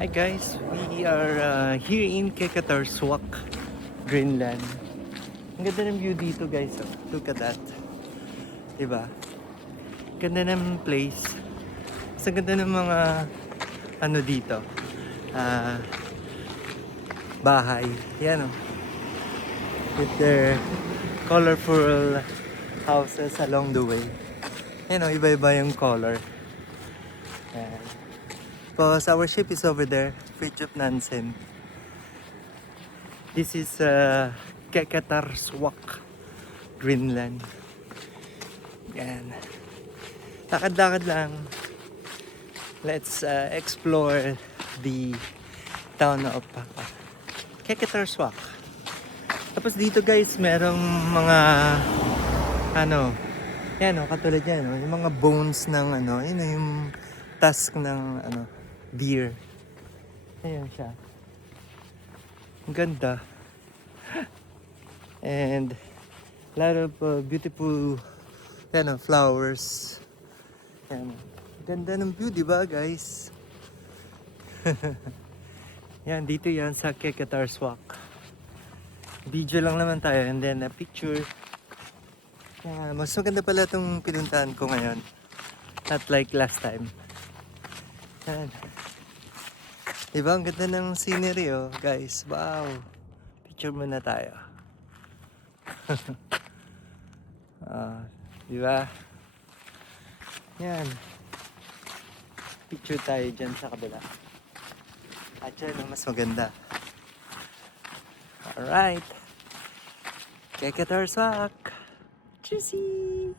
Hi guys, we are here in Kekatarswak, Greenland. Ang ganda ng view dito guys, oh. Look at that. Diba? Ganda ng place. Sa ganda ng mga ano dito. Bahay. Yan oh. With their colorful houses along the way. Yan oh, iba-iba yung color. Yan. Because our ship is over there, Fridtjof Nansen. This is Kekatarswak, Greenland. Yan. Lakad-lakad lang. Let's explore the town of Kekatarswak. Tapos dito guys, merong mga ano, yan o, katulad yan o, yung mga bones ng ano, yun yung tusk ng ano, deer. Ayan siya. Ang ganda. And a lot of beautiful yan, flowers. Yan. Ganda ng view, di ba guys? Yan, dito yan sa Kekatarswak. Video lang naman tayo and then a picture. Yan, mas maganda pala itong pinuntahan ko ngayon. Not like last time. Yan. Diba, ang ganda ng scenery oh, guys. Wow. Picture muna tayo. Diba? Yan. Picture tayo dyan sa kabila. At yan, mas maganda. Alright. Kekatarswak. Juicy!